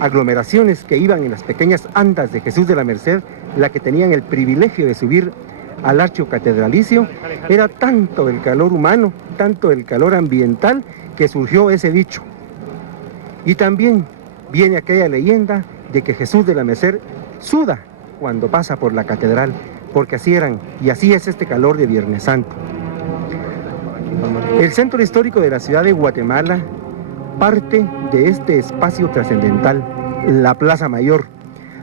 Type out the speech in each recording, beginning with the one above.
aglomeraciones que iban en las pequeñas andas de Jesús de la Merced, la que tenían el privilegio de subir al archo catedralicio, era tanto el calor humano, tanto el calor ambiental, que surgió ese dicho. Y también viene aquella leyenda de que Jesús de la Merced suda cuando pasa por la catedral, porque así eran, y así es este calor de Viernes Santo. El centro histórico de la ciudad de Guatemala parte de este espacio trascendental, la Plaza Mayor,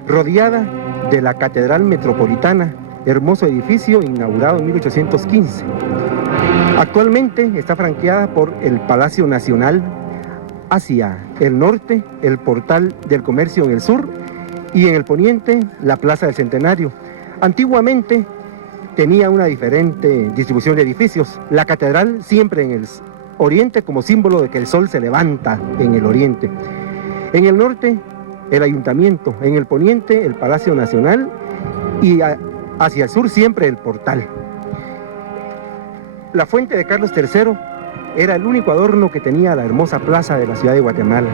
rodeada de la Catedral Metropolitana, hermoso edificio inaugurado en 1815. Actualmente está franqueada por el Palacio Nacional hacia el norte, el Portal del Comercio en el sur, y en el poniente la Plaza del Centenario. Antiguamente tenía una diferente distribución de edificios. La catedral siempre en el oriente como símbolo de que el sol se levanta en el oriente. En el norte el ayuntamiento, en el poniente el Palacio Nacional y hacia el sur siempre el portal. La fuente de Carlos III era el único adorno que tenía la hermosa plaza de la ciudad de Guatemala.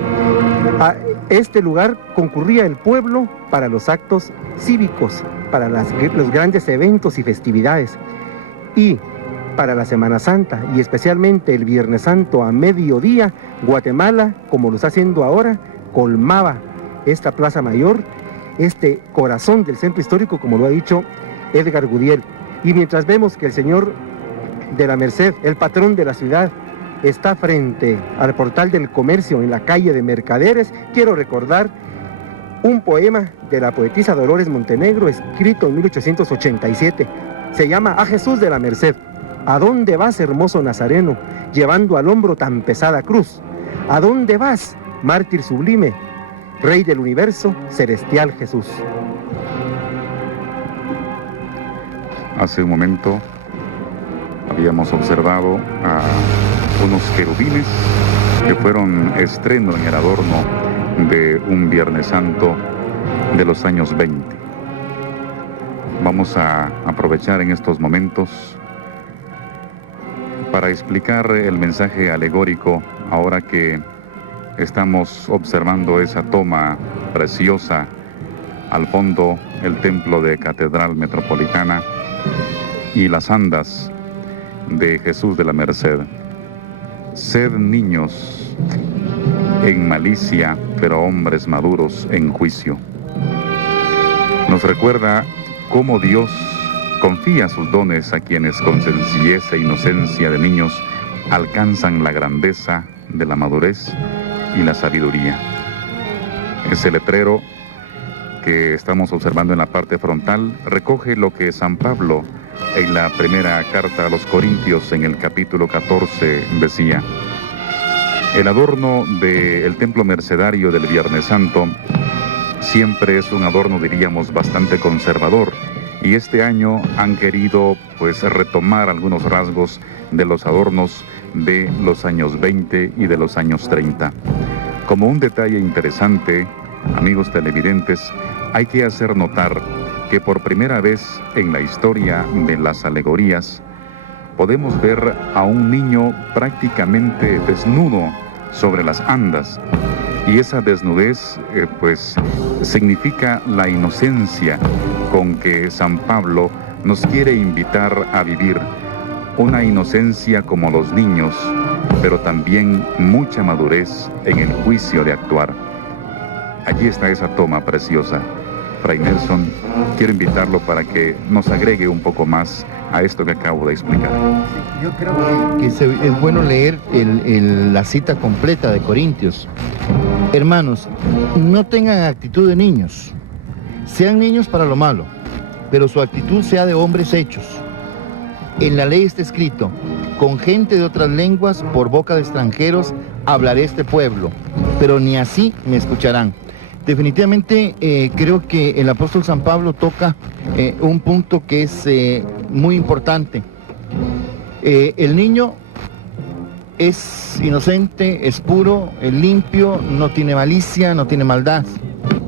A este lugar concurría el pueblo para los actos cívicos, para los grandes eventos y festividades, y para la Semana Santa, y especialmente el Viernes Santo a mediodía, Guatemala, como lo está haciendo ahora, colmaba esta Plaza Mayor, este corazón del centro histórico, como lo ha dicho Edgar Gudiel. Y mientras vemos que el Señor de la Merced, el patrón de la ciudad, está frente al Portal del Comercio en la calle de Mercaderes, quiero recordar un poema de la poetisa Dolores Montenegro, escrito en 1887. Se llama A Jesús de la Merced. ¿A dónde vas, hermoso Nazareno, llevando al hombro tan pesada cruz? ¿A dónde vas, mártir sublime, Rey del universo, celestial Jesús? Hace un momento habíamos observado a unos querubines que fueron estreno en el adorno de un Viernes Santo de los años 20. Vamos a aprovechar en estos momentos para explicar el mensaje alegórico ahora que estamos observando esa toma preciosa al fondo, el templo de Catedral Metropolitana y las andas de Jesús de la Merced. Sed niños en malicia, pero hombres maduros en juicio. Nos recuerda cómo Dios confía sus dones a quienes con sencillez e inocencia de niños alcanzan la grandeza de la madurez y la sabiduría. Ese letrero que estamos observando en la parte frontal recoge lo que San Pablo en la primera carta a los Corintios en el capítulo 14 decía: el adorno del templo mercedario del Viernes Santo siempre es un adorno, diríamos, bastante conservador, y este año han querido retomar algunos rasgos de los adornos de los años 20 y de los años 30. Como un detalle interesante, amigos televidentes, hay que hacer notar que por primera vez en la historia de las alegorías podemos ver a un niño prácticamente desnudo sobre las andas, y esa desnudez significa la inocencia con que San Pablo nos quiere invitar a vivir, una inocencia como los niños, pero también mucha madurez en el juicio de actuar. Allí está esa toma preciosa. Fray Nelson, quiero invitarlo para que nos agregue un poco más a esto que acabo de explicar. Yo creo que es bueno leer la cita completa de Corintios. Hermanos, no tengan actitud de niños, sean niños para lo malo, pero su actitud sea de hombres hechos. En la ley está escrito: con gente de otras lenguas, por boca de extranjeros, hablaré este pueblo, pero ni así me escucharán. Definitivamente creo que el apóstol San Pablo toca un punto que es muy importante. El niño es inocente, es puro, es limpio, no tiene malicia, no tiene maldad.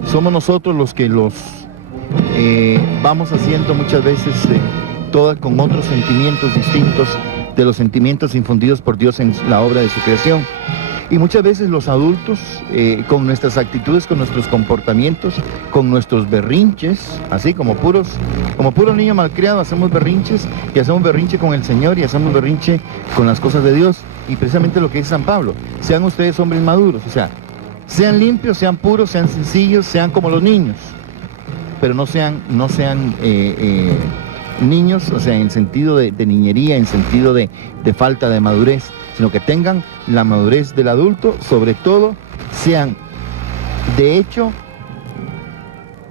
Somos nosotros los que los vamos haciendo muchas veces todas con otros sentimientos distintos de los sentimientos infundidos por Dios en la obra de su creación. Y muchas veces los adultos, con nuestras actitudes, con nuestros comportamientos, con nuestros berrinches, así como puros niños malcriados, hacemos berrinches, y hacemos berrinche con el Señor, y hacemos berrinche con las cosas de Dios. Y precisamente lo que dice San Pablo: sean ustedes hombres maduros, o sea, sean limpios, sean puros, sean sencillos, sean como los niños, pero no sean niños, o sea, en sentido de niñería, en sentido de falta de madurez, sino que tengan la madurez del adulto. Sobre todo, sean, de hecho,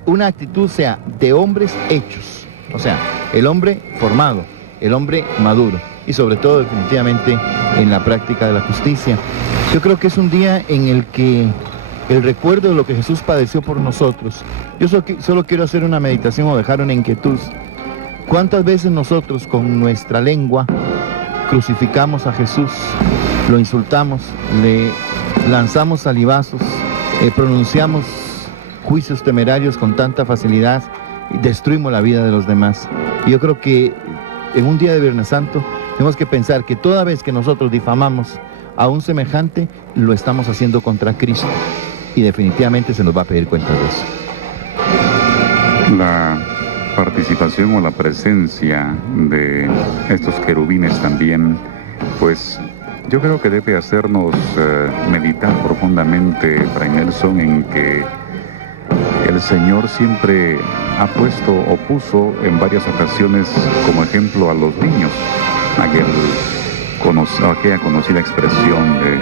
una actitud sea de hombres hechos, o sea, el hombre formado, el hombre maduro, y sobre todo, definitivamente, en la práctica de la justicia. Yo creo que es un día en el que el recuerdo de lo que Jesús padeció por nosotros. Yo solo quiero hacer una meditación o dejar una inquietud. ¿Cuántas veces nosotros con nuestra lengua crucificamos a Jesús, lo insultamos, le lanzamos salivazos, pronunciamos juicios temerarios con tanta facilidad y destruimos la vida de los demás? Y yo creo que en un día de Viernes Santo tenemos que pensar que toda vez que nosotros difamamos a un semejante, lo estamos haciendo contra Cristo, y definitivamente se nos va a pedir cuenta de eso. La participación o la presencia de estos querubines también, pues yo creo que debe hacernos meditar profundamente, Fray Nelson, en que el Señor siempre ha puesto o puso en varias ocasiones como ejemplo a los niños, aquella conocida expresión de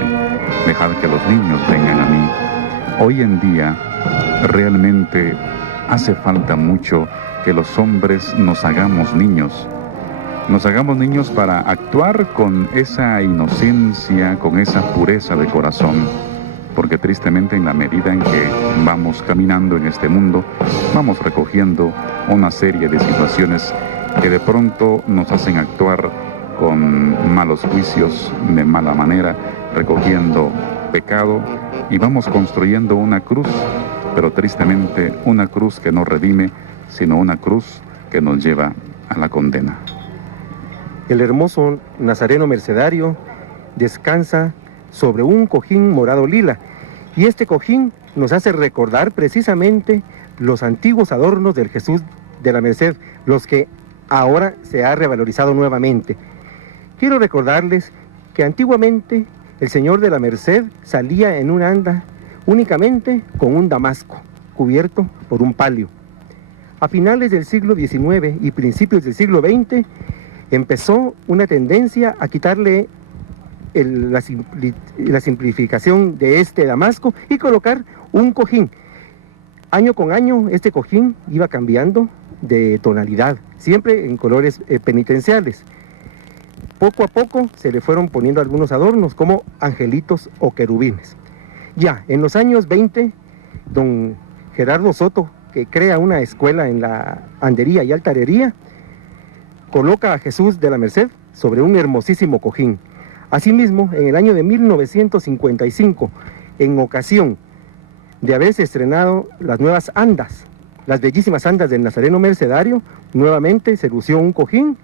dejad que los niños vengan a mí. Hoy en día realmente hace falta mucho que los hombres nos hagamos niños para actuar con esa inocencia, con esa pureza de corazón, porque tristemente en la medida en que vamos caminando en este mundo, vamos recogiendo una serie de situaciones que de pronto nos hacen actuar con malos juicios, de mala manera, recogiendo pecado, y vamos construyendo una cruz, pero tristemente una cruz que no redime, sino una cruz que nos lleva a la condena. El hermoso Nazareno Mercedario descansa sobre un cojín morado lila, y este cojín nos hace recordar precisamente los antiguos adornos del Jesús de la Merced, los que ahora se ha revalorizado nuevamente. Quiero recordarles que antiguamente el Señor de la Merced salía en una anda únicamente con un damasco cubierto por un palio. A finales del siglo XIX y principios del siglo XX empezó una tendencia a quitarle la simplificación de este damasco y colocar un cojín. Año con año este cojín iba cambiando de tonalidad, siempre en colores penitenciales. Poco a poco se le fueron poniendo algunos adornos como angelitos o querubines. Ya en los años 20, don Gerardo Soto, que crea una escuela en la Andería y Altarería, coloca a Jesús de la Merced sobre un hermosísimo cojín. Asimismo, en el año de 1955, en ocasión de haberse estrenado las nuevas andas, las bellísimas andas del Nazareno Mercedario, nuevamente se lució un cojín.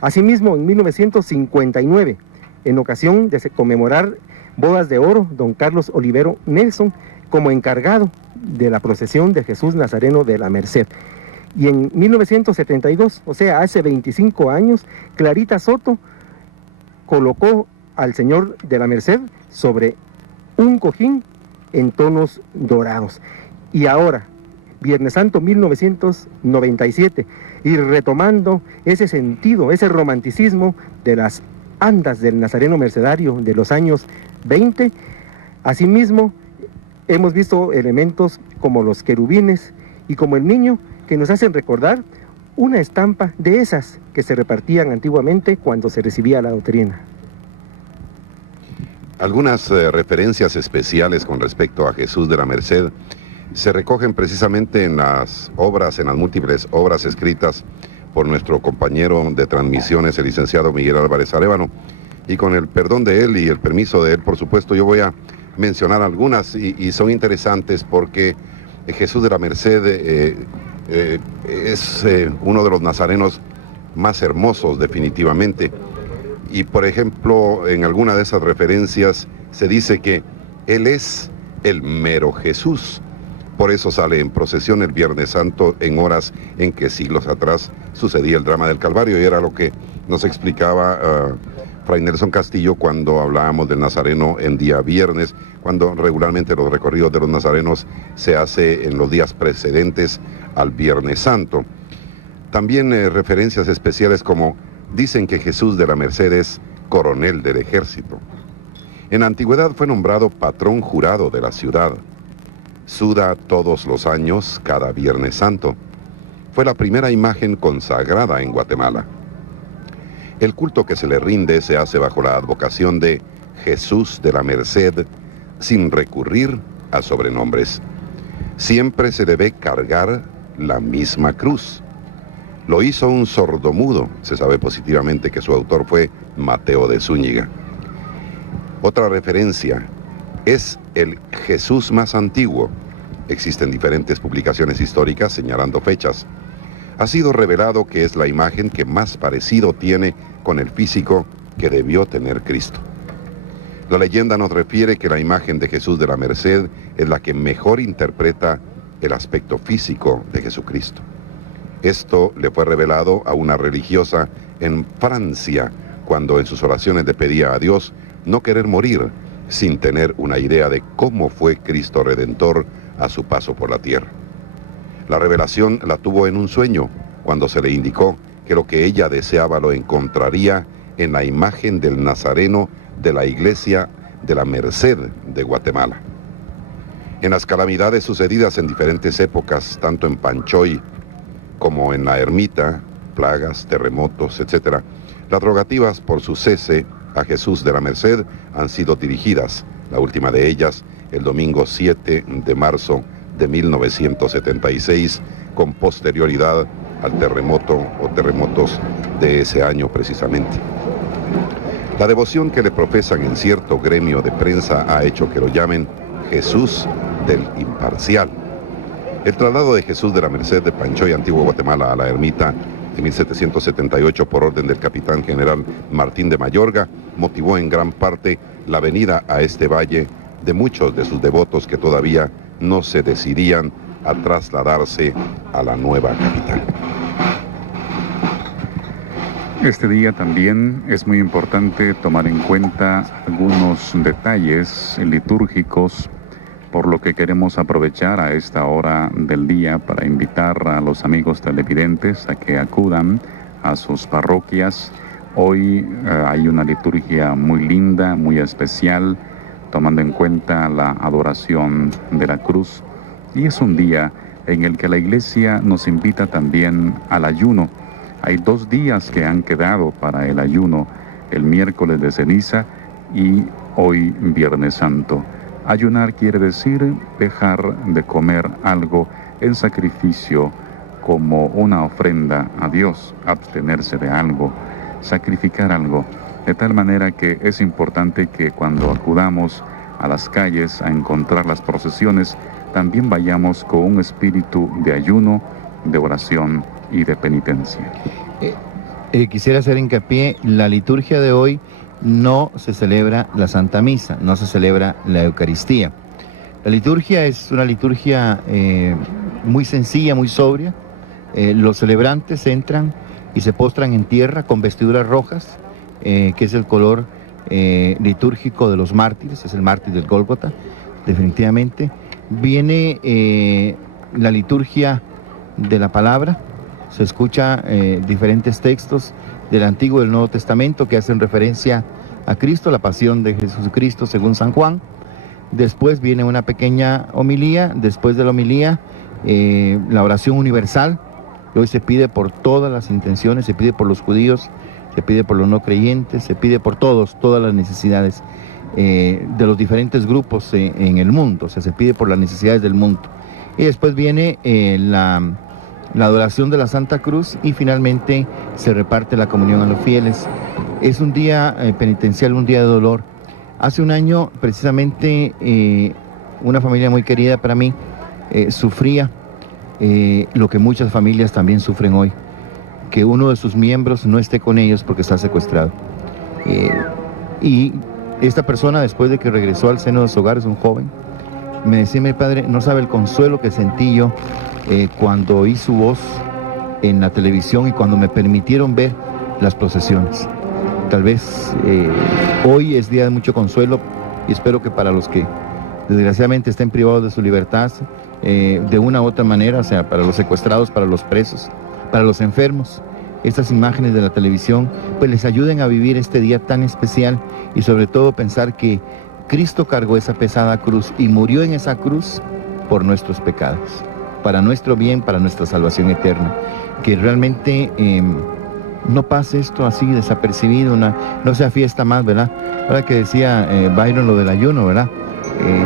Asimismo, en 1959, en ocasión de conmemorar bodas de oro, don Carlos Olivero Nelson, como encargado de la procesión de Jesús Nazareno de la Merced. Y en 1972, o sea, hace 25 años, Clarita Soto colocó al Señor de la Merced sobre un cojín en tonos dorados. Y ahora, Viernes Santo 1997, y retomando ese sentido, ese romanticismo de las andas del Nazareno Mercedario de los años 20, asimismo hemos visto elementos como los querubines y como el niño, que nos hacen recordar una estampa de esas que se repartían antiguamente cuando se recibía la doctrina. Algunas referencias especiales con respecto a Jesús de la Merced se recogen precisamente en las obras, en las múltiples obras escritas por nuestro compañero de transmisiones, el licenciado Miguel Álvarez Arévalo, y con el perdón de él y el permiso de él, por supuesto, yo voy a mencionar algunas y son interesantes porque Jesús de la Merced es uno de los nazarenos más hermosos definitivamente, y por ejemplo en alguna de esas referencias se dice que Él es el mero Jesús. Por eso sale en procesión el Viernes Santo en horas en que siglos atrás sucedía el drama del Calvario, y era lo que nos explicaba Fray Nelson Castillo cuando hablábamos del Nazareno en día viernes, cuando regularmente los recorridos de los nazarenos se hace en los días precedentes al Viernes Santo. También referencias especiales como dicen que Jesús de la Merced es coronel del ejército. En la antigüedad fue nombrado patrón jurado de la ciudad. Suda todos los años cada Viernes Santo. Fue la primera imagen consagrada en Guatemala. El culto que se le rinde se hace bajo la advocación de Jesús de la Merced, sin recurrir a sobrenombres. Siempre se debe cargar la misma cruz. Lo hizo un sordomudo. Se sabe positivamente que su autor fue Mateo de Zúñiga. Otra referencia es el Jesús más antiguo. Existen diferentes publicaciones históricas señalando fechas. Ha sido revelado que es la imagen que más parecido tiene con el físico que debió tener Cristo. La leyenda nos refiere que la imagen de Jesús de la Merced es la que mejor interpreta el aspecto físico de Jesucristo. Esto le fue revelado a una religiosa en Francia, cuando en sus oraciones le pedía a Dios no querer morir sin tener una idea de cómo fue Cristo Redentor a su paso por la tierra. La revelación la tuvo en un sueño, cuando se le indicó que lo que ella deseaba lo encontraría en la imagen del Nazareno de la Iglesia de la Merced de Guatemala. En las calamidades sucedidas en diferentes épocas, tanto en Panchoy como en la ermita, plagas, terremotos, etc., las rogativas por su cese a Jesús de la Merced han sido dirigidas, la última de ellas el domingo 7 de marzo de 1976, con posterioridad al terremoto o terremotos de ese año precisamente. La devoción que le profesan en cierto gremio de prensa ha hecho que lo llamen Jesús del Imparcial. El traslado de Jesús de la Merced de Panchoy, Antiguo Guatemala, a la ermita en 1778 por orden del capitán general Martín de Mayorga motivó en gran parte la venida a este valle de muchos de sus devotos que todavía no se decidían a trasladarse a la nueva capital. Este día también es muy importante tomar en cuenta algunos detalles litúrgicos, por lo que queremos aprovechar a esta hora del día para invitar a los amigos televidentes a que acudan a sus parroquias. Hoy hay una liturgia muy linda, muy especial, tomando en cuenta la adoración de la cruz. Y es un día en el que la Iglesia nos invita también al ayuno. Hay 2 días que han quedado para el ayuno, el miércoles de ceniza y hoy Viernes Santo. Ayunar quiere decir dejar de comer algo en sacrificio como una ofrenda a Dios, abstenerse de algo, sacrificar algo, de tal manera que es importante que cuando acudamos a las calles a encontrar las procesiones, también vayamos con un espíritu de ayuno, de oración y de penitencia. Quisiera hacer hincapié, la liturgia de hoy no se celebra la Santa Misa, no se celebra la Eucaristía. La liturgia es una liturgia muy sencilla, muy sobria. Los celebrantes entran y se postran en tierra con vestiduras rojas, que es el color litúrgico de los mártires, es el mártir del Gólgota, definitivamente. Viene la liturgia de la palabra, se escucha diferentes textos del Antiguo y del Nuevo Testamento que hacen referencia a Cristo, la pasión de Jesucristo según San Juan. Después viene una pequeña homilía, después de la homilía la oración universal, que hoy se pide por todas las intenciones, se pide por los judíos, se pide por los no creyentes, se pide por todas las necesidades de los diferentes grupos en el mundo, o sea, se pide por las necesidades del mundo. Y después viene la adoración de la Santa Cruz y finalmente se reparte la comunión a los fieles. Es un día penitencial, un día de dolor. Hace un año, precisamente, una familia muy querida para mí sufría lo que muchas familias también sufren hoy, que uno de sus miembros no esté con ellos porque está secuestrado. Y Esta persona, después de que regresó al seno de su hogar, es un joven, me decía: mi padre, no sabe el consuelo que sentí yo cuando oí su voz en la televisión y cuando me permitieron ver las procesiones. Tal vez hoy es día de mucho consuelo, y espero que para los que desgraciadamente estén privados de su libertad, de una u otra manera, o sea, para los secuestrados, para los presos, para los enfermos, estas imágenes de la televisión pues les ayuden a vivir este día tan especial, y sobre todo pensar que Cristo cargó esa pesada cruz y murió en esa cruz por nuestros pecados, para nuestro bien, para nuestra salvación eterna. Que realmente no pase esto así desapercibido, no sea fiesta más, ¿verdad? Ahora que decía Byron lo del ayuno, ¿verdad?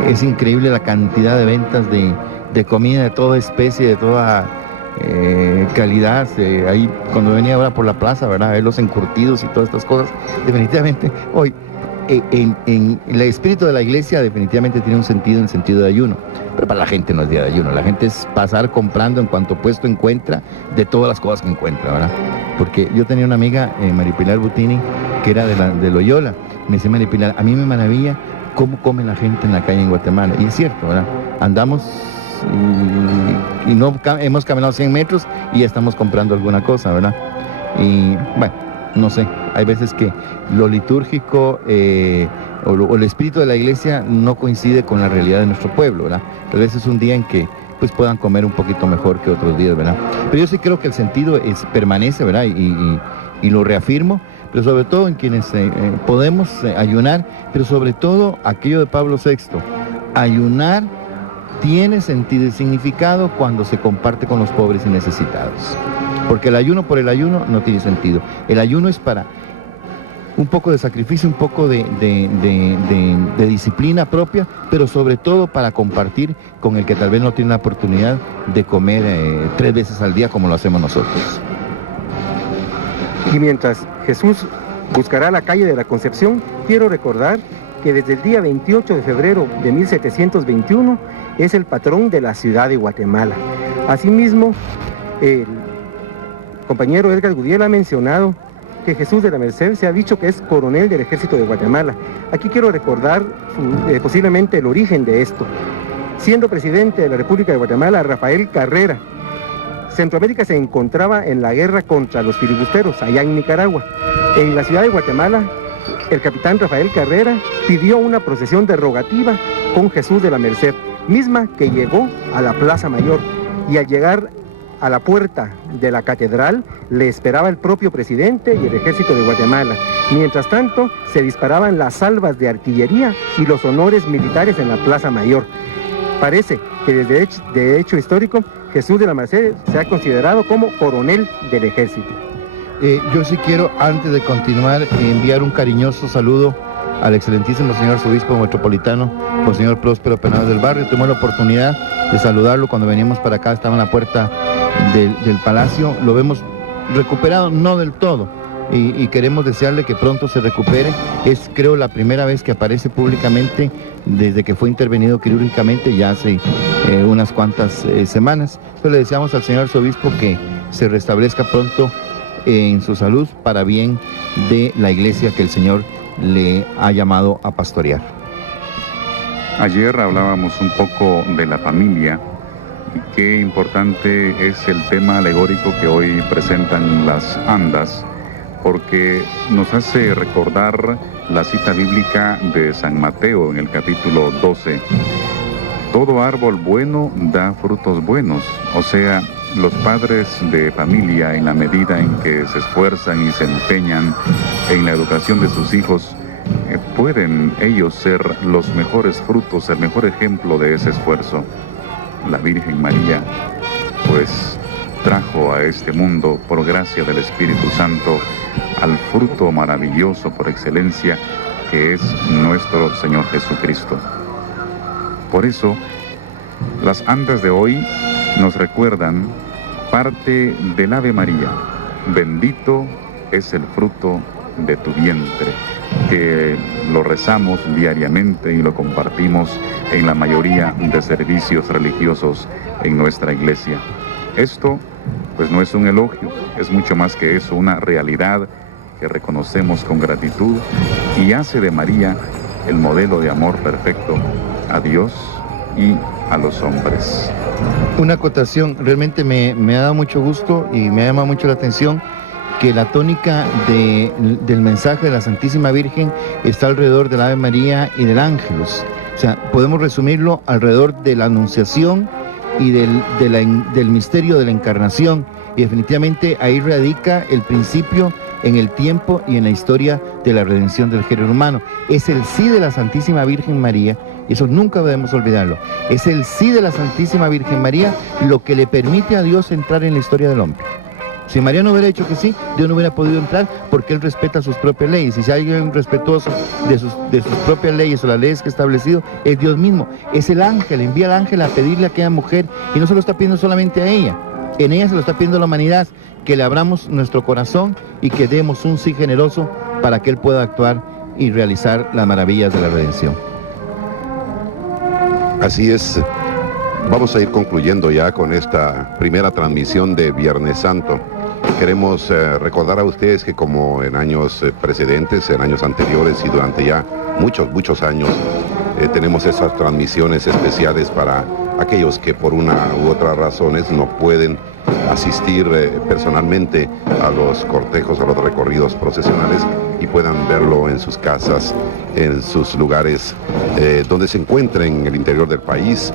Es increíble la cantidad de ventas de comida de toda especie, de toda calidad. Ahí cuando venía ahora por la plaza, ¿verdad? Ver los encurtidos y todas estas cosas. Definitivamente, hoy, en el espíritu de la iglesia definitivamente tiene un sentido, en el sentido de ayuno. Pero para la gente no es día de ayuno. La gente es pasar comprando en cuanto puesto encuentra, de todas las cosas que encuentra, ¿verdad? Porque yo tenía una amiga, María Pilar Butini, que era de Loyola. Me dice: María Pilar, a mí me maravilla cómo come la gente en la calle en Guatemala. Y es cierto, ¿verdad? Andamos y no hemos caminado 100 metros y ya estamos comprando alguna cosa, ¿verdad? Y bueno, no sé, hay veces que lo litúrgico o el espíritu de la iglesia no coincide con la realidad de nuestro pueblo, ¿verdad? Tal vez es un día en que pues puedan comer un poquito mejor que otros días, ¿verdad? Pero yo sí creo que el sentido permanece, ¿verdad? Y lo reafirmo, pero sobre todo en quienes podemos ayunar, pero sobre todo aquello de Pablo VI, ayunar tiene sentido y significado cuando se comparte con los pobres y necesitados. Porque el ayuno por el ayuno no tiene sentido. El ayuno es para un poco de sacrificio, un poco de disciplina propia, pero sobre todo para compartir con el que tal vez no tiene la oportunidad de comer 3 veces al día como lo hacemos nosotros. Y mientras Jesús buscará la calle de la Concepción, quiero recordar que desde el día 28 de febrero de 1721 es el patrón de la ciudad de Guatemala. Asimismo, el compañero Edgar Gudiel ha mencionado que Jesús de la Merced se ha dicho que es coronel del ejército de Guatemala. Aquí quiero recordar posiblemente el origen de esto. Siendo presidente de la República de Guatemala, Rafael Carrera, Centroamérica se encontraba en la guerra contra los filibusteros, allá en Nicaragua. En la ciudad de Guatemala, el capitán Rafael Carrera pidió una procesión de rogativa con Jesús de la Merced, misma que llegó a la Plaza Mayor, y al llegar a la puerta de la catedral le esperaba el propio presidente y el ejército de Guatemala. Mientras tanto, se disparaban las salvas de artillería y los honores militares en la Plaza Mayor. Parece que desde de hecho histórico, Jesús de la Merced se ha considerado como coronel del ejército. Yo sí quiero, antes de continuar, enviar un cariñoso saludo al excelentísimo señor Arzobispo Metropolitano, Monseñor Próspero Penado del Barrio. Tuve la oportunidad de saludarlo cuando veníamos para acá, estaba en la puerta del palacio. Lo vemos recuperado, no del todo, y queremos desearle que pronto se recupere. Es, creo, la primera vez que aparece públicamente desde que fue intervenido quirúrgicamente, ya hace unas cuantas semanas. Entonces le deseamos al señor Arzobispo que se restablezca pronto en su salud, para bien de la iglesia que el Señor le ha llamado a pastorear. Ayer hablábamos un poco de la familia y qué importante es el tema alegórico que hoy presentan las andas, porque nos hace recordar la cita bíblica de San Mateo en el capítulo 12. Todo árbol bueno da frutos buenos, o sea, los padres de familia, en la medida en que se esfuerzan y se empeñan en la educación de sus hijos, pueden ellos ser los mejores frutos, el mejor ejemplo de ese esfuerzo. La Virgen María, pues, trajo a este mundo, por gracia del Espíritu Santo, al fruto maravilloso por excelencia, que es nuestro Señor Jesucristo. Por eso, las andas de hoy nos recuerdan parte del Ave María: bendito es el fruto de tu vientre, que lo rezamos diariamente y lo compartimos en la mayoría de servicios religiosos en nuestra iglesia. Esto, pues, no es un elogio, es mucho más que eso, una realidad que reconocemos con gratitud, y hace de María el modelo de amor perfecto a Dios y a los hombres. Una acotación, realmente me ha dado mucho gusto y me ha llamado mucho la atención que la tónica del mensaje de la Santísima Virgen está alrededor del Ave María y del Ángelus. O sea, podemos resumirlo alrededor de la Anunciación y del misterio de la Encarnación. Y definitivamente ahí radica el principio en el tiempo y en la historia de la redención del género humano. Es el sí de la Santísima Virgen María, y eso nunca debemos olvidarlo. Es el sí de la Santísima Virgen María lo que le permite a Dios entrar en la historia del hombre. Si María no hubiera hecho que sí, Dios no hubiera podido entrar porque Él respeta sus propias leyes. Y si hay alguien respetuoso de sus propias leyes o las leyes que ha establecido, es Dios mismo. Es el ángel, envía al ángel a pedirle a aquella mujer, y no se lo está pidiendo solamente a ella. En ella se lo está pidiendo a la humanidad, que le abramos nuestro corazón y que demos un sí generoso para que Él pueda actuar y realizar las maravillas de la redención. Así es. Vamos a ir concluyendo ya con esta primera transmisión de Viernes Santo. Queremos recordar a ustedes que como en años precedentes, en años anteriores y durante ya muchos años, tenemos esas transmisiones especiales para aquellos que por una u otra razones no pueden asistir personalmente a los cortejos, a los recorridos procesionales, y puedan verlo en sus casas, en sus lugares donde se encuentren en el interior del país,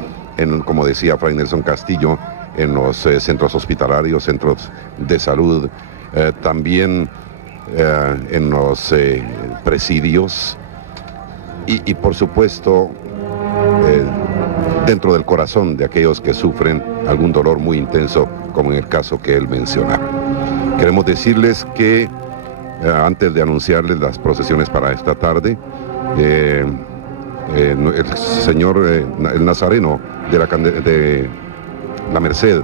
como decía Fray Nelson Castillo, en los centros hospitalarios, centros de salud, también en los presidios y por supuesto dentro del corazón de aquellos que sufren algún dolor muy intenso, como en el caso que él mencionaba. Queremos decirles que antes de anunciarles las procesiones para esta tarde, el señor, el nazareno de la Merced,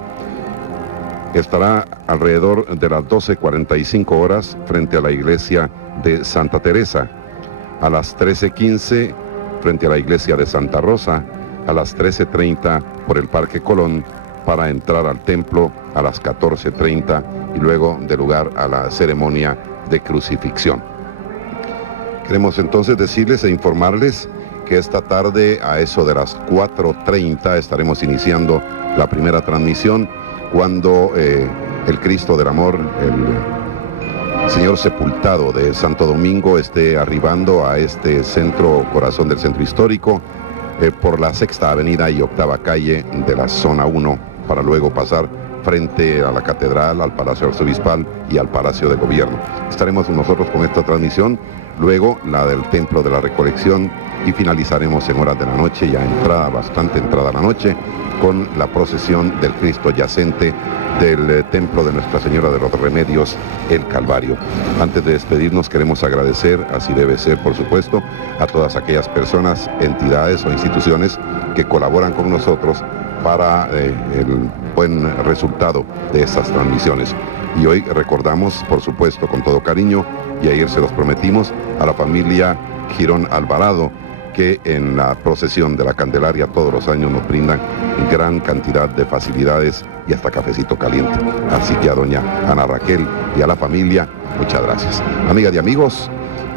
estará alrededor de las 12:45 horas frente a la iglesia de Santa Teresa, a las 13:15 frente a la iglesia de Santa Rosa, a las 13:30 por el Parque Colón, para entrar al templo a las 14:30 y luego de lugar a la ceremonia de crucifixión. Queremos entonces decirles e informarles que esta tarde a eso de las 4:30 estaremos iniciando la primera transmisión, cuando el Cristo del Amor, el Señor sepultado de Santo Domingo, esté arribando a este centro, corazón del centro histórico, por la 6ª Avenida y 8ª Calle de la Zona 1, para luego pasar frente a la Catedral, al Palacio Arzobispal y al Palacio de Gobierno. Estaremos nosotros con esta transmisión, luego la del Templo de la Recolección, y finalizaremos en horas de la noche, ya bastante entrada la noche, con la procesión del Cristo yacente del Templo de Nuestra Señora de los Remedios, el Calvario. Antes de despedirnos, queremos agradecer, así debe ser por supuesto, a todas aquellas personas, entidades o instituciones que colaboran con nosotros para el buen resultado de estas transmisiones. Y hoy recordamos, por supuesto, con todo cariño, y ayer se los prometimos, a la familia Girón Alvarado, que en la procesión de la Candelaria todos los años nos brindan gran cantidad de facilidades y hasta cafecito caliente. Así que a doña Ana Raquel y a la familia, muchas gracias. Amigas y amigos,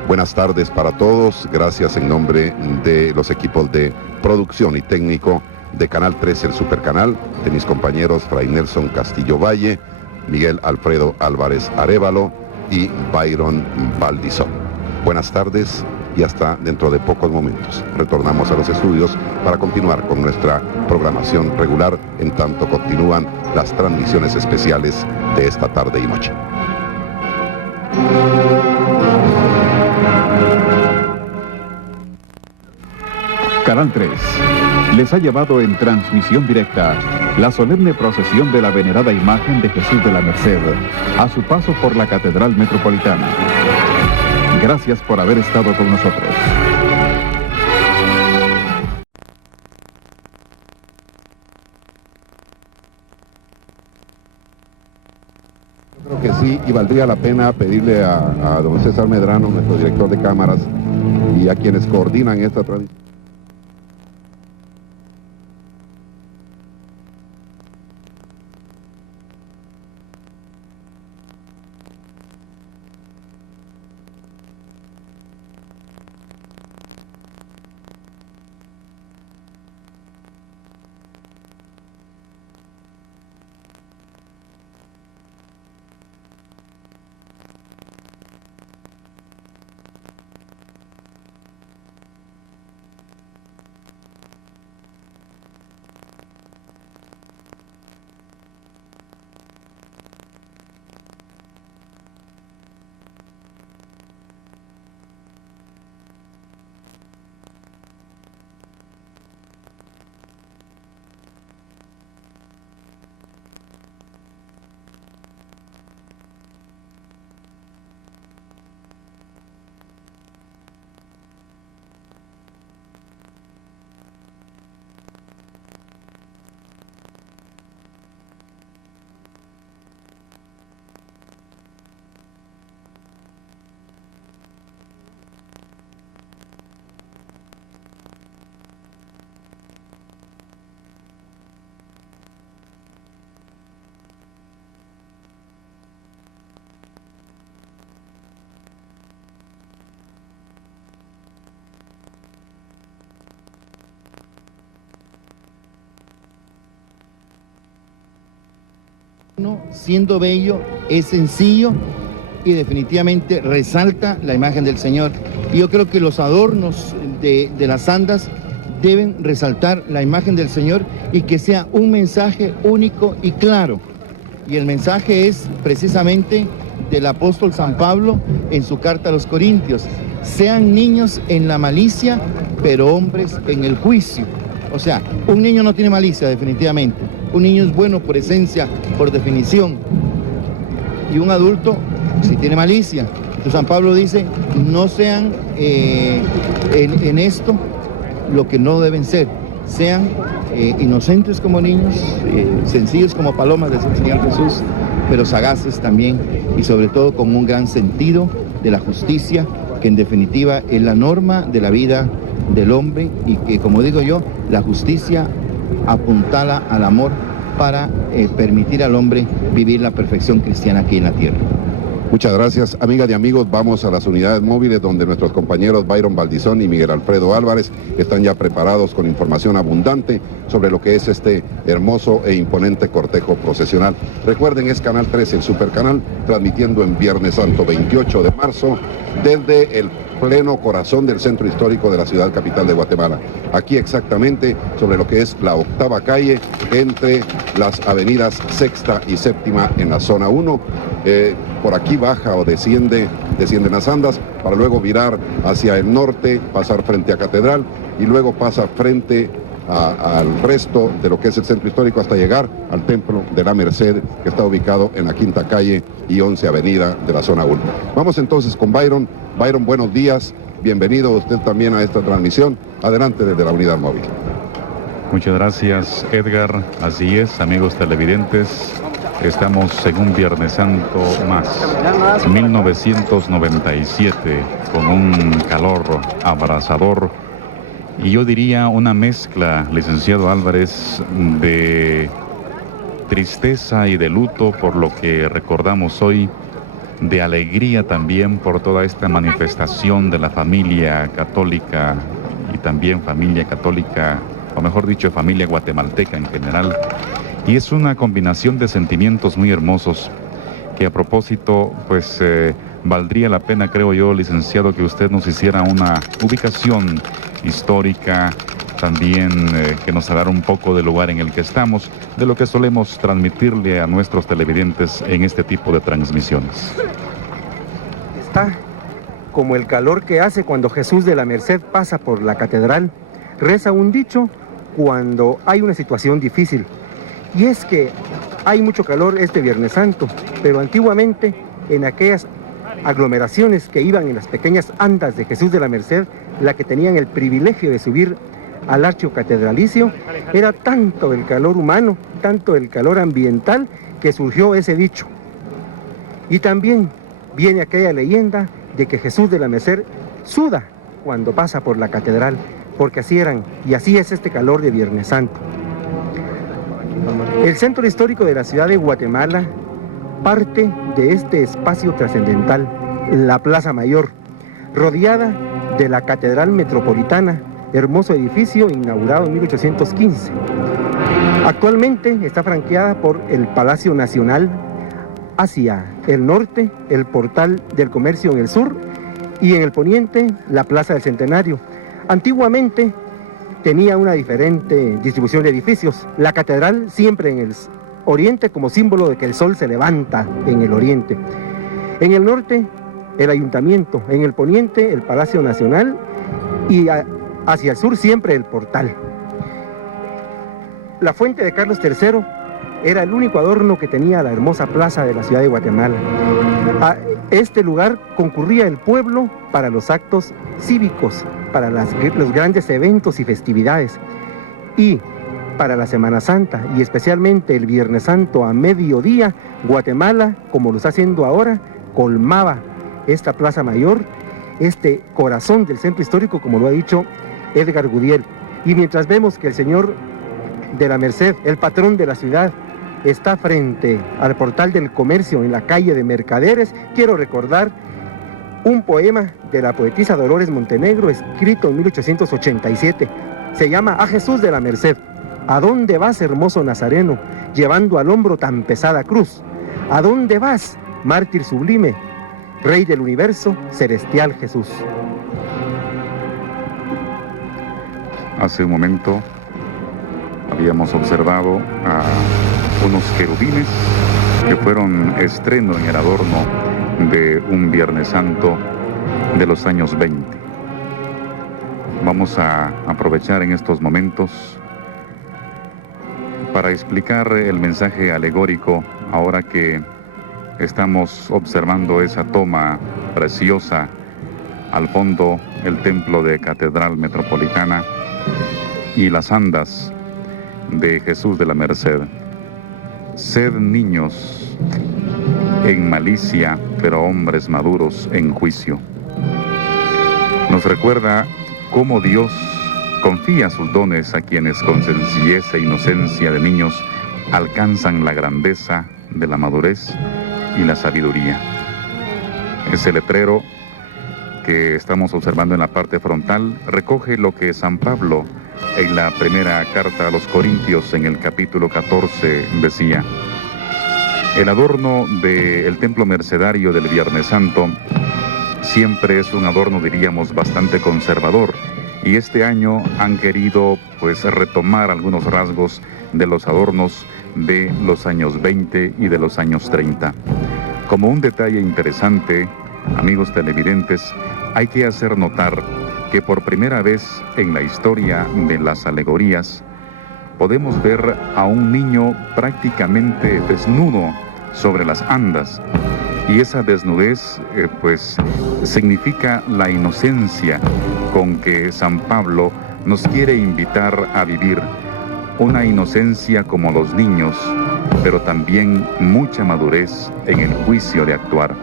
buenas tardes para todos. Gracias en nombre de los equipos de producción y técnico de Canal 13, el Supercanal, de mis compañeros Fray Nelson Castillo Valle, Miguel Alfredo Álvarez Arévalo y Byron Valdizón. Buenas tardes y hasta dentro de pocos momentos. Retornamos a los estudios para continuar con nuestra programación regular, en tanto continúan las transmisiones especiales de esta tarde y noche. Canal 3 les ha llevado en transmisión directa la solemne procesión de la venerada imagen de Jesús de la Merced a su paso por la Catedral Metropolitana. Gracias por haber estado con nosotros. Yo creo que sí, y valdría la pena pedirle a don César Medrano, nuestro director de cámaras, y a quienes coordinan esta transmisión, Siendo bello, es sencillo y definitivamente resalta la imagen del Señor. Y yo creo que los adornos de las andas deben resaltar la imagen del Señor y que sea un mensaje único y claro. Y el mensaje es precisamente del apóstol San Pablo en su carta a los Corintios: sean niños en la malicia, pero hombres en el juicio. O sea, un niño no tiene malicia definitivamente. Un niño es bueno por esencia, por definición. Y un adulto sí tiene malicia. Entonces San Pablo dice, no sean en esto lo que no deben ser. Sean inocentes como niños, sencillos como palomas, decía el Señor Jesús, pero sagaces también, y sobre todo con un gran sentido de la justicia, que en definitiva es la norma de la vida del hombre, y que, como digo yo, la justicia apuntala al amor para permitir al hombre vivir la perfección cristiana aquí en la tierra. Muchas gracias, amigas y amigos. Vamos a las unidades móviles donde nuestros compañeros Byron Valdizón y Miguel Alfredo Álvarez están ya preparados con información abundante sobre lo que es este hermoso e imponente cortejo procesional. Recuerden, es Canal 13, el supercanal, transmitiendo en Viernes Santo 28 de marzo desde el pleno corazón del centro histórico de la ciudad capital de Guatemala. Aquí exactamente sobre lo que es la 8ª calle entre las avenidas 6ª y 7ª en la zona 1. Por aquí baja o descienden las andas para luego virar hacia el norte, pasar frente a Catedral y luego pasa frente al resto de lo que es el centro histórico hasta llegar al Templo de la Merced, que está ubicado en la 5ª calle y 11 avenida de la zona 1. Vamos entonces con Byron. Byron, buenos días, bienvenido usted también a esta transmisión. Adelante desde la unidad móvil. Muchas gracias, Edgar. Así es, amigos televidentes, estamos en un Viernes Santo más, 1997, con un calor abrasador y yo diría una mezcla, licenciado Álvarez, de tristeza y de luto por lo que recordamos hoy, de alegría también por toda esta manifestación de la familia católica y también familia católica, o mejor dicho, familia guatemalteca en general. Y es una combinación de sentimientos muy hermosos que, a propósito, pues valdría la pena, creo yo, licenciado, que usted nos hiciera una ubicación histórica, también que nos hablara un poco del lugar en el que estamos, de lo que solemos transmitirle a nuestros televidentes en este tipo de transmisiones. Está como el calor que hace cuando Jesús de la Merced pasa por la catedral. Reza un dicho cuando hay una situación difícil. Y es que hay mucho calor este Viernes Santo, pero antiguamente en aquellas aglomeraciones que iban en las pequeñas andas de Jesús de la Merced, la que tenían el privilegio de subir al atrio catedralicio, era tanto el calor humano, tanto el calor ambiental, que surgió ese dicho. Y también viene aquella leyenda de que Jesús de la Merced suda cuando pasa por la catedral, porque así eran, y así es este calor de Viernes Santo. El centro histórico de la ciudad de Guatemala parte de este espacio trascendental, la Plaza Mayor, rodeada de la Catedral Metropolitana, hermoso edificio inaugurado en 1815. Actualmente está franqueada por el Palacio Nacional, hacia el norte, el Portal del Comercio en el sur, y en el poniente, la Plaza del Centenario. Antiguamente tenía una diferente distribución de edificios. La catedral siempre en el oriente, como símbolo de que el sol se levanta en el oriente. En el norte, el ayuntamiento. En el poniente, el Palacio Nacional, y hacia el sur siempre el portal. La fuente de Carlos III era el único adorno que tenía la hermosa plaza de la ciudad de Guatemala. A este lugar concurría el pueblo para los actos cívicos, para los grandes eventos y festividades, y para la Semana Santa, y especialmente el Viernes Santo a mediodía, Guatemala, como lo está haciendo ahora, colmaba esta Plaza Mayor, este corazón del centro histórico, como lo ha dicho Edgar Gudiel. Y mientras vemos que el Señor de la Merced, el patrón de la ciudad, está frente al Portal del Comercio en la calle de Mercaderes, quiero recordar un poema de la poetisa Dolores Montenegro, escrito en 1887. Se llama A Jesús de la Merced. ¿A dónde vas, hermoso Nazareno, llevando al hombro tan pesada cruz? ¿A dónde vas, mártir sublime, Rey del universo, celestial Jesús? Hace un momento habíamos observado a unos querubines que fueron estreno en el adorno de un Viernes Santo de los años 20. Vamos a aprovechar en estos momentos para explicar el mensaje alegórico ahora que estamos observando esa toma preciosa al fondo, el templo de Catedral Metropolitana y las andas de Jesús de la Merced. Sed niños en malicia, pero hombres maduros en juicio. Nos recuerda cómo Dios confía sus dones a quienes con sencillez e inocencia de niños alcanzan la grandeza de la madurez y la sabiduría. Ese letrero que estamos observando en la parte frontal recoge lo que San Pablo en la primera carta a los Corintios en el capítulo 14 decía: el adorno del templo mercedario del Viernes Santo siempre es un adorno, diríamos, bastante conservador, y este año han querido pues retomar algunos rasgos de los adornos de los años 20 y de los años 30. Como un detalle interesante, amigos televidentes, hay que hacer notar que por primera vez en la historia de las alegorías podemos ver a un niño prácticamente desnudo sobre las andas, y esa desnudez pues significa la inocencia con que San Pablo nos quiere invitar a vivir, una inocencia como los niños, pero también mucha madurez en el juicio de actuar.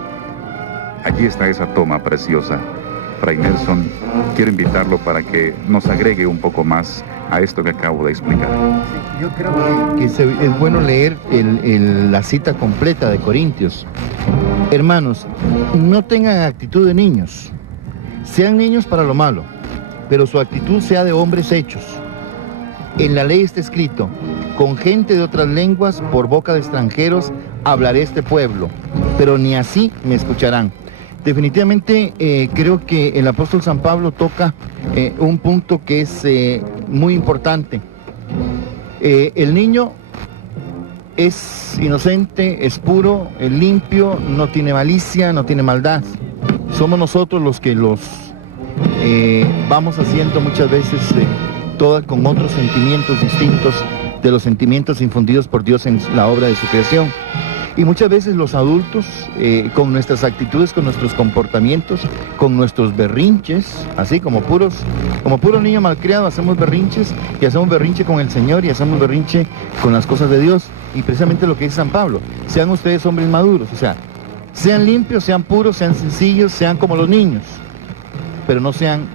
Allí está esa toma preciosa. Fray Nelson, quiero invitarlo para que nos agregue un poco más a esto que acabo de explicar. Yo creo que es bueno leer la cita completa de Corintios. Hermanos, no tengan actitud de niños. Sean niños para lo malo, pero su actitud sea de hombres hechos. En la ley está escrito: con gente de otras lenguas, por boca de extranjeros, hablaré este pueblo, pero ni así me escucharán. Definitivamente creo que el apóstol San Pablo toca un punto que es muy importante. El niño es inocente, es puro, es limpio, no tiene malicia, no tiene maldad. Somos nosotros los que los vamos haciendo muchas veces todas con otros sentimientos distintos de los sentimientos infundidos por Dios en la obra de su creación. Y muchas veces los adultos, con nuestras actitudes, con nuestros comportamientos, con nuestros berrinches, así como puro niño malcriado, hacemos berrinches, y hacemos berrinche con el Señor, y hacemos berrinche con las cosas de Dios. Y precisamente lo que dice San Pablo: sean ustedes hombres maduros, o sea, sean limpios, sean puros, sean sencillos, sean como los niños, pero no sean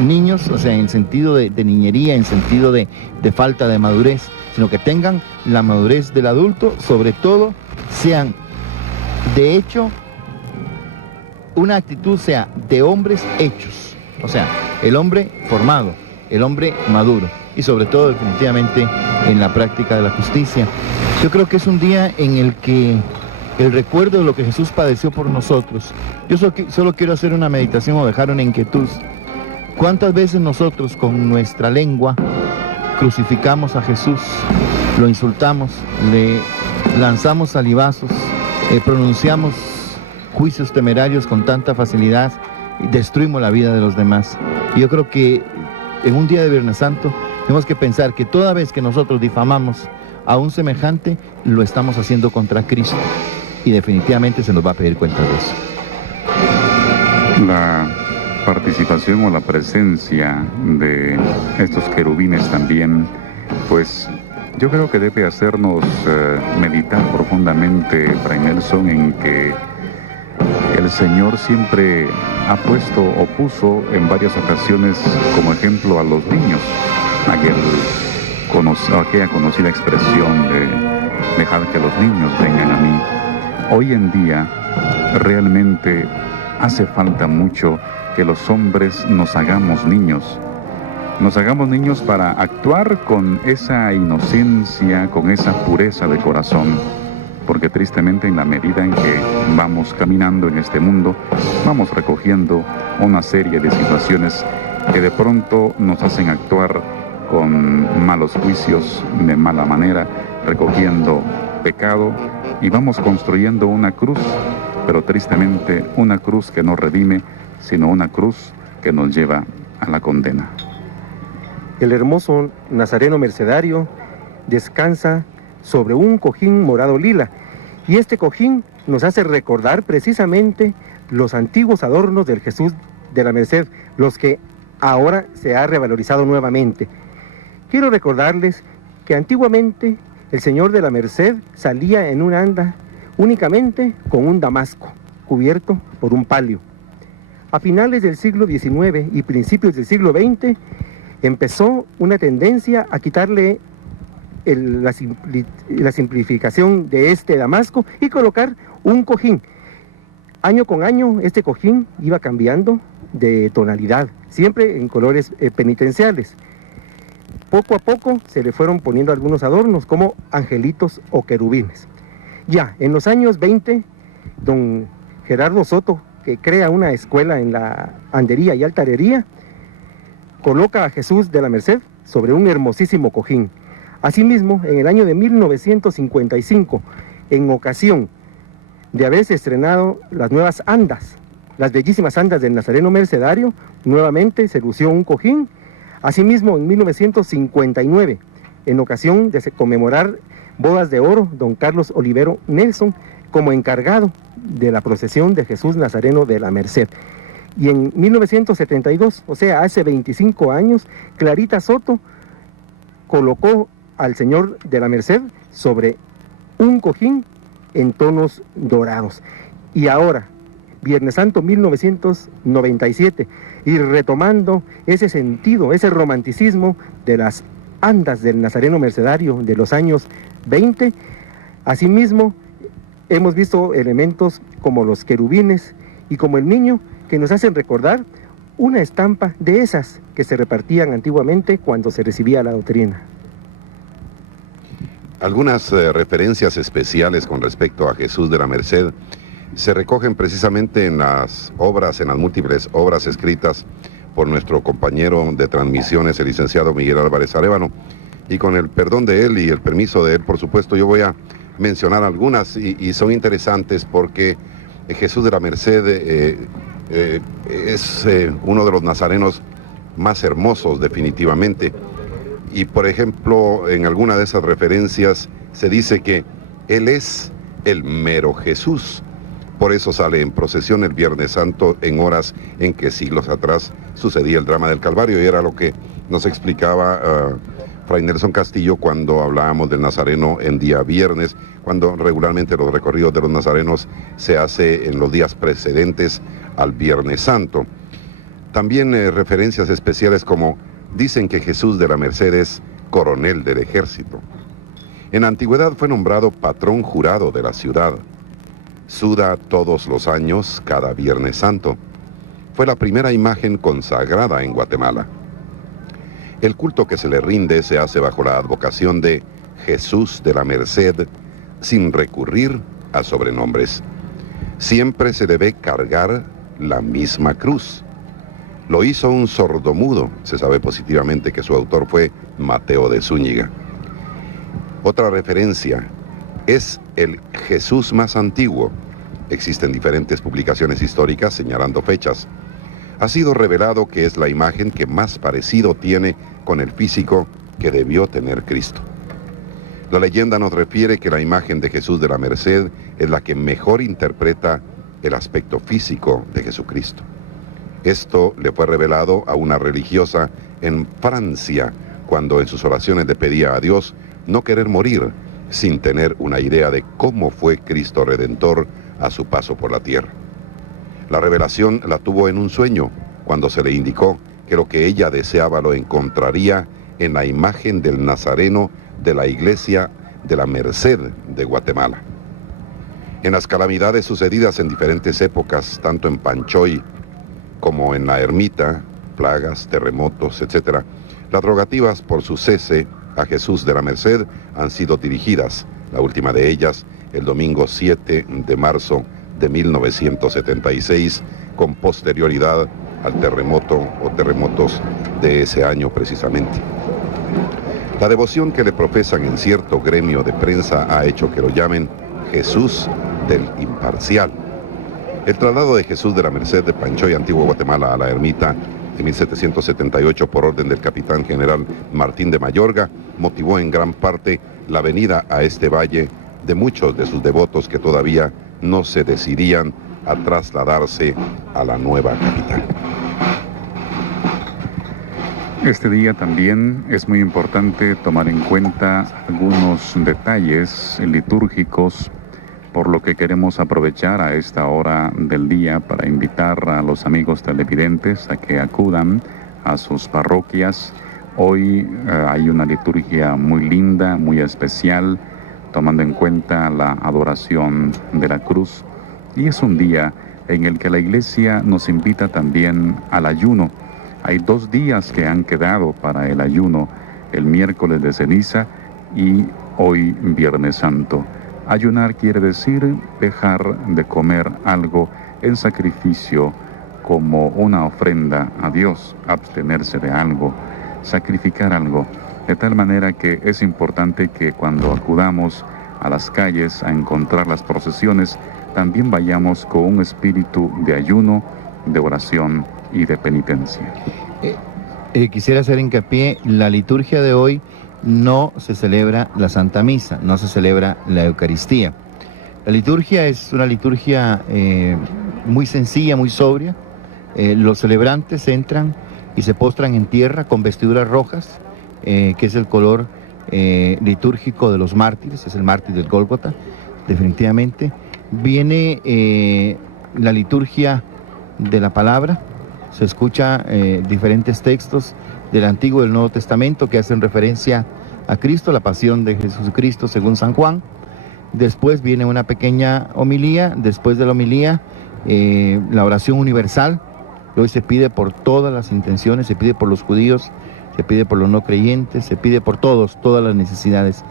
niños, o sea, en sentido de niñería, en sentido de falta de madurez, sino que tengan la madurez del adulto. Sobre todo, sean, de hecho, una actitud sea de hombres hechos, o sea, el hombre formado, el hombre maduro, y sobre todo, definitivamente, en la práctica de la justicia. Yo creo que es un día en el que el recuerdo de lo que Jesús padeció por nosotros. Yo solo quiero hacer una meditación o dejar una inquietud. ¿Cuántas veces nosotros con nuestra lengua crucificamos a Jesús, lo insultamos, le lanzamos salivazos, pronunciamos juicios temerarios con tanta facilidad y destruimos la vida de los demás? Y yo creo que en un día de Viernes Santo tenemos que pensar que toda vez que nosotros difamamos a un semejante, lo estamos haciendo contra Cristo, y definitivamente se nos va a pedir cuenta de eso. La participación o la presencia de estos querubines también, pues yo creo que debe hacernos meditar profundamente, Fray Nelson, en que el Señor siempre ha puesto o puso en varias ocasiones como ejemplo a los niños, aquella conocida expresión de dejar que los niños vengan a mí. Hoy en día realmente hace falta mucho que los hombres nos hagamos niños, nos hagamos niños para actuar con esa inocencia, con esa pureza de corazón, porque tristemente en la medida en que vamos caminando en este mundo, vamos recogiendo una serie de situaciones que de pronto nos hacen actuar con malos juicios, de mala manera, recogiendo pecado, y vamos construyendo una cruz, pero tristemente una cruz que no redime, sino una cruz que nos lleva a la condena. El hermoso Nazareno Mercedario descansa sobre un cojín morado lila, y este cojín nos hace recordar precisamente los antiguos adornos del Jesús de la Merced, los que ahora se ha revalorizado nuevamente. Quiero recordarles que antiguamente el Señor de la Merced salía en una anda únicamente con un damasco cubierto por un palio. A finales del siglo XIX y principios del siglo XX empezó una tendencia a quitarle la simplificación de este damasco y colocar un cojín. Año con año este cojín iba cambiando de tonalidad, siempre en colores penitenciales. Poco a poco se le fueron poniendo algunos adornos como angelitos o querubines. Ya en los años 20, don Gerardo Soto, que crea una escuela en la andería y altarería, coloca a Jesús de la Merced sobre un hermosísimo cojín. Asimismo, en el año de 1955, en ocasión de haberse estrenado las nuevas andas, las bellísimas andas del Nazareno Mercedario, nuevamente se lució un cojín. Asimismo, en 1959, en ocasión de conmemorar bodas de oro, don Carlos Olivero Nelson, como encargado de la procesión de Jesús Nazareno de la Merced. Y en 1972, o sea, hace 25 años, Clarita Soto colocó al Señor de la Merced sobre un cojín en tonos dorados. Y ahora, Viernes Santo 1997, y retomando ese sentido, ese romanticismo de las andas del Nazareno Mercedario de los años 20, asimismo hemos visto elementos como los querubines y como el niño, que nos hacen recordar una estampa de esas que se repartían antiguamente cuando se recibía la doctrina. Algunas referencias especiales con respecto a Jesús de la Merced se recogen precisamente en las múltiples obras escritas por nuestro compañero de transmisiones, el licenciado Miguel Álvarez Arévalo, y con el perdón de él y el permiso de él, por supuesto, yo voy a mencionar algunas y son interesantes porque Jesús de la Merced es uno de los nazarenos más hermosos definitivamente, y por ejemplo en alguna de esas referencias se dice que él es el mero Jesús. Por eso sale en procesión el Viernes Santo en horas en que siglos atrás sucedía el drama del Calvario, y era lo que nos explicaba Fray Nelson Castillo cuando hablábamos del Nazareno en día viernes, cuando regularmente los recorridos de los nazarenos se hace en los días precedentes al Viernes Santo. También referencias especiales como dicen que Jesús de la Merced es coronel del ejército. En la antigüedad fue nombrado patrón jurado de la ciudad. Suda todos los años cada Viernes Santo. Fue la primera imagen consagrada en Guatemala. El culto que se le rinde se hace bajo la advocación de Jesús de la Merced, sin recurrir a sobrenombres. Siempre se debe cargar la misma cruz. Lo hizo un sordomudo. Se sabe positivamente que su autor fue Mateo de Zúñiga. Otra referencia: es el Jesús más antiguo. Existen diferentes publicaciones históricas señalando fechas. Ha sido revelado que es la imagen que más parecido tiene con el físico que debió tener Cristo. La leyenda nos refiere que la imagen de Jesús de la Merced es la que mejor interpreta el aspecto físico de Jesucristo. Esto le fue revelado a una religiosa en Francia, cuando en sus oraciones le pedía a Dios no querer morir sin tener una idea de cómo fue Cristo Redentor a su paso por la tierra. La revelación la tuvo en un sueño, cuando se le indicó que lo que ella deseaba lo encontraría en la imagen del Nazareno de la Iglesia de la Merced de Guatemala. En las calamidades sucedidas en diferentes épocas, tanto en Panchoy como en la ermita, plagas, terremotos, etc., Las rogativas por su cese a Jesús de la Merced han sido dirigidas, la última de ellas el domingo 7 de marzo de 1976, con posterioridad al terremoto o terremotos de ese año precisamente. La devoción que le profesan en cierto gremio de prensa ha hecho que lo llamen Jesús del Imparcial. El traslado de Jesús de la Merced de Panchoy, Antigua Guatemala, a la ermita en 1778 por orden del capitán general Martín de Mayorga motivó en gran parte la venida a este valle de muchos de sus devotos que todavía no se decidían a trasladarse a la nueva capital. Este día también es muy importante tomar en cuenta algunos detalles litúrgicos, por lo que queremos aprovechar a esta hora del día para invitar a los amigos televidentes a que acudan a sus parroquias. Hoy hay una liturgia muy linda, muy especial, tomando en cuenta la adoración de la cruz. Y es un día en el que la Iglesia nos invita también al ayuno. Hay 2 días que han quedado para el ayuno, el miércoles de ceniza y hoy Viernes Santo. Ayunar quiere decir dejar de comer algo en sacrificio como una ofrenda a Dios, abstenerse de algo, sacrificar algo, de tal manera que es importante que cuando acudamos a las calles a encontrar las procesiones, también vayamos con un espíritu de ayuno, de oración y de penitencia. Quisiera hacer hincapié, la liturgia de hoy no se celebra la Santa Misa, no se celebra la Eucaristía. La liturgia es una liturgia muy sencilla, muy sobria. Los celebrantes entran y se postran en tierra con vestiduras rojas, que es el color litúrgico de los mártires, es el mártir del Gólgota, definitivamente. Viene la liturgia de la palabra, se escucha diferentes textos del Antiguo y del Nuevo Testamento que hacen referencia a Cristo, la pasión de Jesucristo según San Juan. Después viene una pequeña homilía, después de la homilía la oración universal, que hoy se pide por todas las intenciones, se pide por los judíos, se pide por los no creyentes, se pide por todas las necesidades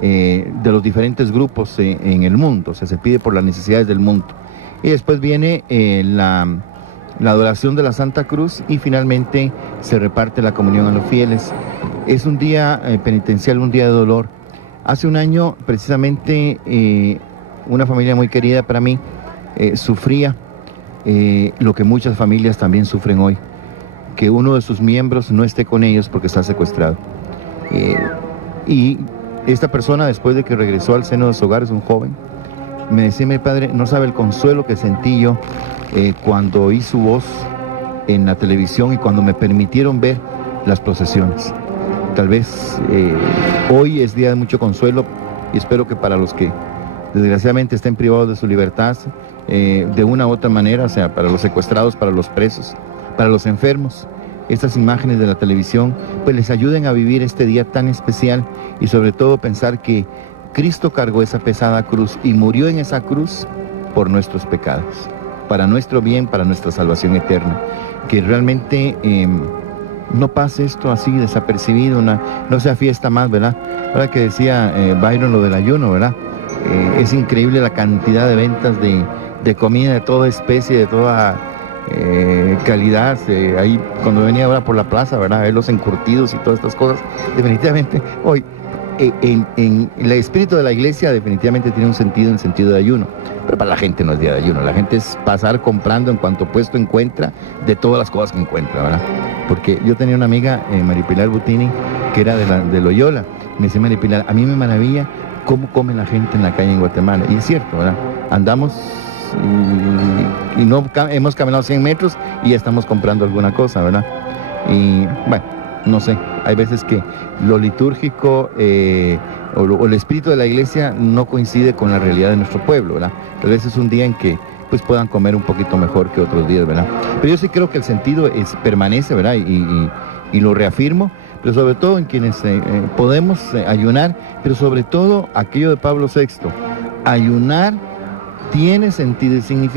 de los diferentes grupos en el mundo, o sea, se pide por las necesidades del mundo. Y después viene la adoración de la Santa Cruz y finalmente se reparte la comunión a los fieles. Es un día penitencial, un día de dolor. Hace un año, precisamente, una familia muy querida para mí sufría lo que muchas familias también sufren hoy, que uno de sus miembros no esté con ellos porque está secuestrado. Y esta persona, después de que regresó al seno de su hogar, es un joven, me decía: mi padre, no sabe el consuelo que sentí yo cuando oí su voz en la televisión y cuando me permitieron ver las procesiones. Tal vez hoy es día de mucho consuelo y espero que para los que desgraciadamente estén privados de su libertad, de una u otra manera, o sea, para los secuestrados, para los presos, para los enfermos, estas imágenes de la televisión pues les ayuden a vivir este día tan especial y sobre todo pensar que Cristo cargó esa pesada cruz y murió en esa cruz por nuestros pecados, para nuestro bien, para nuestra salvación eterna. Que realmente no pase esto así desapercibido, no sea fiesta más, ¿verdad? Ahora que decía Byron lo del ayuno, ¿verdad? Es increíble la cantidad de ventas de comida de toda especie, de toda calidad. Ahí cuando venía ahora por la plaza, ¿verdad? A ver los encurtidos y todas estas cosas. Definitivamente, hoy, en el espíritu de la iglesia definitivamente tiene un sentido, el sentido de ayuno. Pero para la gente no es día de ayuno, la gente es pasar comprando en cuanto puesto encuentra, de todas las cosas que encuentra, ¿verdad? Porque yo tenía una amiga, María Pilar Butini, que era de Loyola. Me decía: María Pilar, a mí me maravilla cómo come la gente en la calle en Guatemala. Y es cierto, ¿verdad? Andamos y no hemos caminado 100 metros y ya estamos comprando alguna cosa, ¿verdad? Y bueno, no sé, hay veces que lo litúrgico o el espíritu de la iglesia no coincide con la realidad de nuestro pueblo, ¿verdad? Tal vez es un día en que pues puedan comer un poquito mejor que otros días, ¿verdad? Pero yo sí creo que el sentido permanece, ¿verdad? Y lo reafirmo, pero sobre todo en quienes podemos ayunar, pero sobre todo aquello de Pablo VI, ayunar tiene sentido y significado.